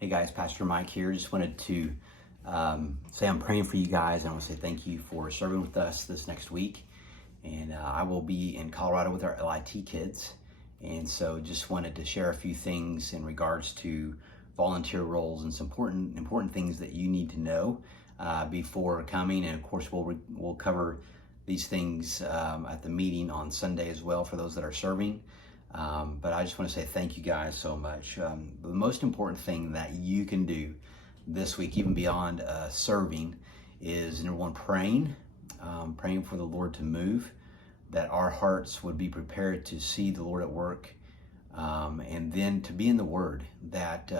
Hey guys, Pastor Mike here. Just wanted to say I'm praying for you guys. I want to say thank you for serving with us this next week. And I will be in Colorado with our LIT kids. And so just wanted to share a few things in regards to volunteer roles and some important things that you need to know before coming. And of course, we'll cover these things at the meeting on Sunday as well for those that are serving. But I just want to say thank you guys so much. The most important thing that you can do this week, even beyond serving, is number one, praying for the Lord to move, that our hearts would be prepared to see the Lord at work, and then to be in the Word, that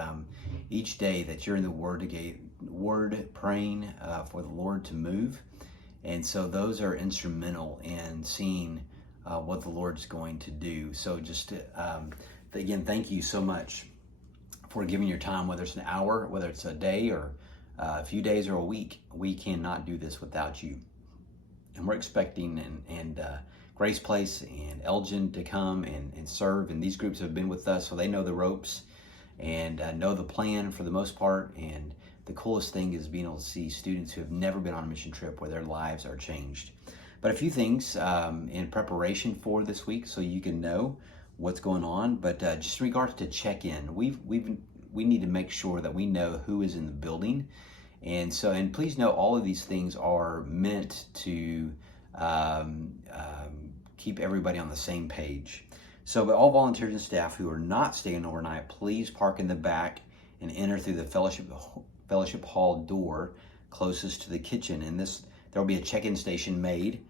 each day that you're in the Word praying for the Lord to move. And so those are instrumental in seeing what the Lord's going to do. So just again, thank you so much for giving your time, whether it's an hour, whether it's a day or a few days or a week. We cannot do this without you. And we're expecting Grace Place and Elgin to come and serve. And these groups have been with us, so they know the ropes and know the plan for the most part. And the coolest thing is being able to see students who have never been on a mission trip where their lives are changed. But a few things in preparation for this week so you can know what's going on. But just in regards to check-in, we need to make sure that we know who is in the building. And please know all of these things are meant to keep everybody on the same page. So but all volunteers and staff who are not staying overnight, please park in the back and enter through the fellowship hall door closest to the kitchen. And there will be a check-in station made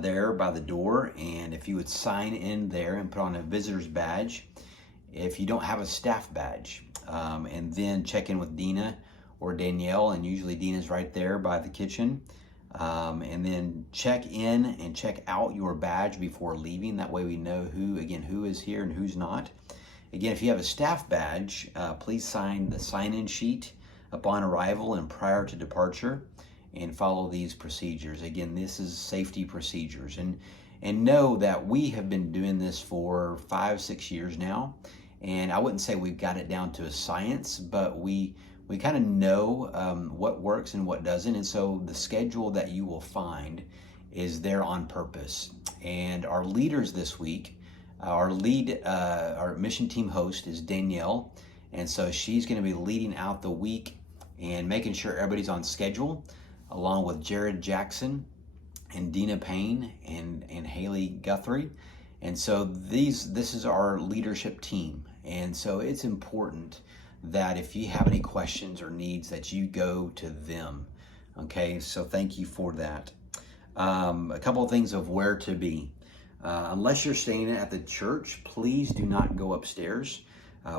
there by the door, and if you would sign in there and put on a visitor's badge if you don't have a staff badge, and then check in with Dina or Danielle, and usually Dina's right there by the kitchen, and then check in and check out your badge before leaving. That way we know who is here and who's not. Again, if you have a staff badge, please sign the sign-in sheet upon arrival and prior to departure, and follow these procedures. Again, this is safety procedures. And know that we have been doing this for 5-6 years now. And I wouldn't say we've got it down to a science, but we kind of know what works and what doesn't. And so the schedule that you will find is there on purpose. And our leaders this week, our mission team host is Danielle. And so she's going to be leading out the week and making sure everybody's on schedule, along with Jared Jackson and Dina Payne and Haley Guthrie. And so this is our leadership team. And so it's important that if you have any questions or needs that you go to them. Okay, so thank you for that. A couple of things of where to be. Unless you're staying at the church, please do not go upstairs.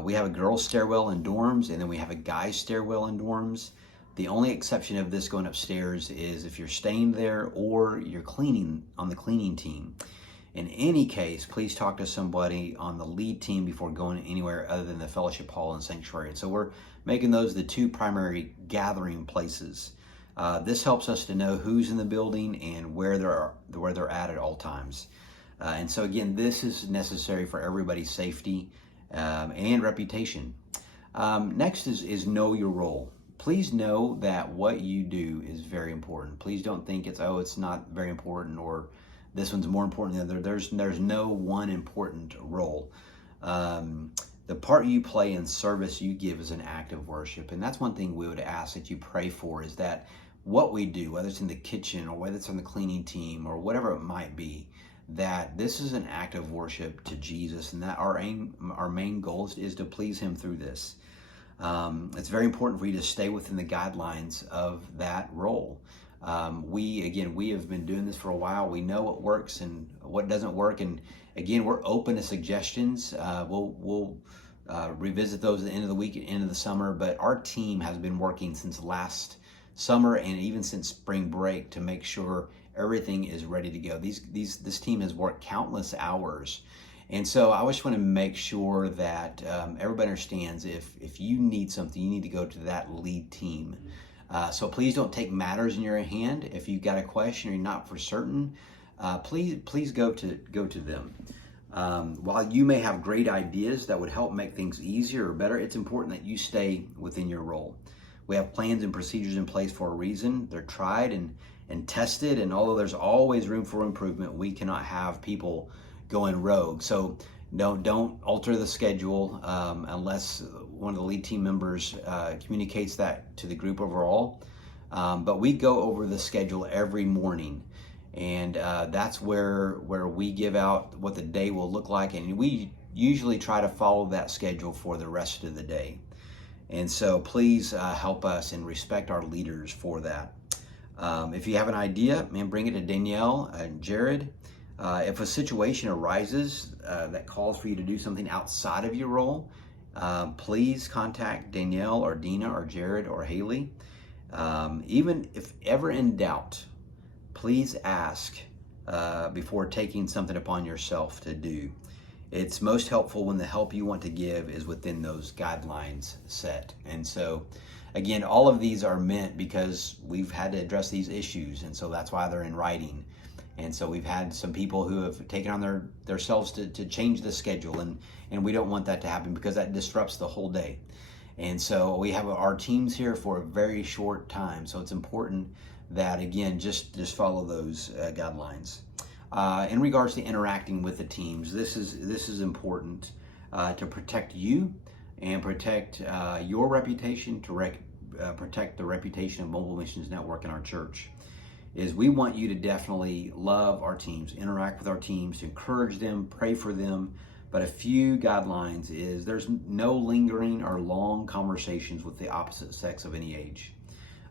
We have a girls' stairwell in dorms, and then we have a guys' stairwell in dorms. The only exception of this going upstairs is if you're staying there or you're cleaning on the cleaning team. In any case, please talk to somebody on the lead team before going anywhere other than the fellowship hall and sanctuary. And so we're making those the two primary gathering places. This helps us to know who's in the building and where they're at all times. And so again, this is necessary for everybody's safety and reputation. Next is know your role. Please know that what you do is very important. Please don't think it's not very important, or this one's more important than the other. There's no one important role. The part you play in service you give is an act of worship. And that's one thing we would ask that you pray for, is that what we do, whether it's in the kitchen or whether it's on the cleaning team or whatever it might be, that this is an act of worship to Jesus, and that our main goal is to please him through this. It's very important for you to stay within the guidelines of that role. We have been doing this for a while. We know what works and what doesn't work. And again, we're open to suggestions. We'll revisit those at the end of the week, at the end of the summer. But our team has been working since last summer and even since spring break to make sure everything is ready to go. This team has worked countless hours. And so I just want to make sure that everybody understands if you need something, you need to go to that lead team. So please don't take matters in your hand. If you've got a question or you're not for certain, please go to them. While you may have great ideas that would help make things easier or better, it's important that you stay within your role. We have plans and procedures in place for a reason. They're tried and tested, and although there's always room for improvement, we cannot have people going rogue. So don't alter the schedule unless one of the lead team members communicates that to the group overall. But we go over the schedule every morning, and that's where we give out what the day will look like, and we usually try to follow that schedule for the rest of the day. And so please help us and respect our leaders for that. If you have an idea, man, bring it to Danielle and Jared. If a situation arises that calls for you to do something outside of your role, please contact Danielle or Dina or Jared or Haley. Even if ever in doubt, please ask before taking something upon yourself to do. It's most helpful when the help you want to give is within those guidelines set. And so, again, all of these are meant because we've had to address these issues, and so that's why they're in writing. And so we've had some people who have taken on themselves to change the schedule, and we don't want that to happen because that disrupts the whole day. And so we have our teams here for a very short time, so it's important that, again, just follow those guidelines. In regards to interacting with the teams, this is important to protect you and protect your reputation, to protect the reputation of Mobile Missions Network and our church. Is we want you to definitely love our teams, interact with our teams, to encourage them, pray for them. But a few guidelines is there's no lingering or long conversations with the opposite sex of any age.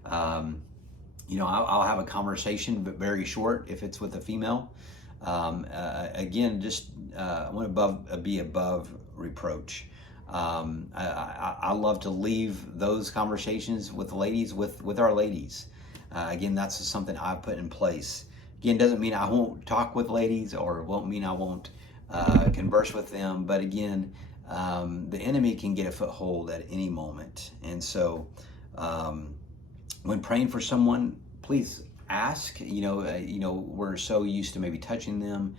I'll have a conversation, but very short if it's with a female. Again, just I want to be above reproach. I love to leave those conversations with the ladies, with our ladies. Again, that's something I've put in place. Again, doesn't mean I won't talk with ladies, or won't mean I won't converse with them. But again, the enemy can get a foothold at any moment. And so when praying for someone, please ask. We're so used to maybe touching them.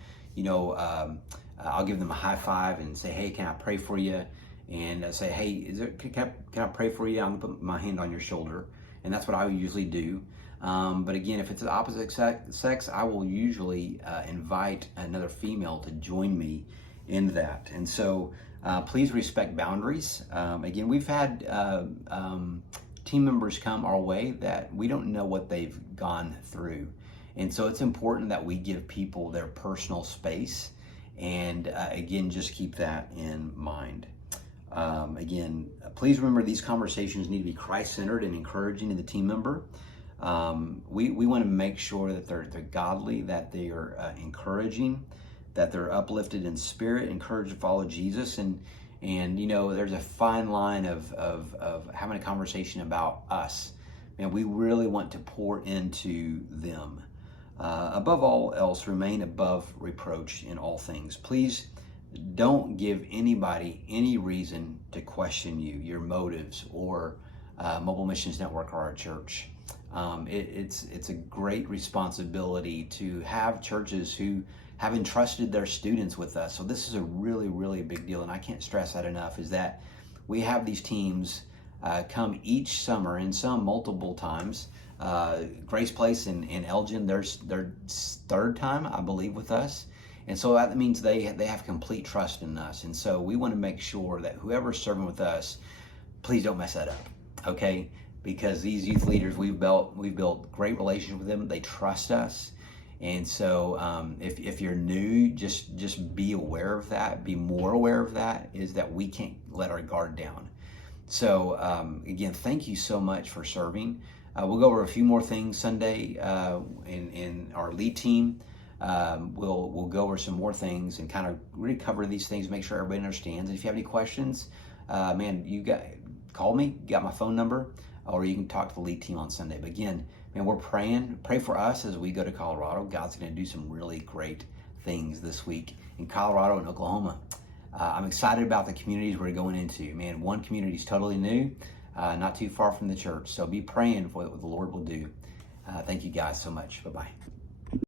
I'll give them a high five and say, hey, can I pray for you? And say, hey, can I pray for you? I'm gonna put my hand on your shoulder. And that's what I usually do. But again, if it's the opposite sex, I will usually invite another female to join me in that. And so please respect boundaries. Again, we've had team members come our way that we don't know what they've gone through. And so it's important that we give people their personal space. And again, just keep that in mind. Again, please remember these conversations need to be Christ-centered and encouraging to the team member. We want to make sure that they're godly, that they are encouraging, that they're uplifted in spirit, encouraged to follow Jesus. And there's a fine line of having a conversation about us. And we really want to pour into them. Above all else, remain above reproach in all things. Please don't give anybody any reason to question you, your motives, or Mobile Missions Network or our church. It's a great responsibility to have churches who have entrusted their students with us. So this is a really, really big deal, and I can't stress that enough, is that we have these teams come each summer, and some multiple times. Grace Place in Elgin, their third time, I believe, with us. And so that means they have complete trust in us. And so we want to make sure that whoever's serving with us, please don't mess that up, okay? Because these youth leaders, we've built great relationships with them. They trust us. And so if you're new, just be aware of that. Be more aware of that, is that we can't let our guard down. So again, thank you so much for serving. We'll go over a few more things Sunday in our lead team. We'll go over some more things and kind of really cover these things, make sure everybody understands. And if you have any questions, call me, you got my phone number, or you can talk to the lead team on Sunday. But again, we're pray for us as we go to Colorado. God's going to do some really great things this week in Colorado and Oklahoma. I'm excited about the communities we're going into. One community is totally new, not too far from the church. So be praying for what the Lord will do. Thank you guys so much. Bye-bye.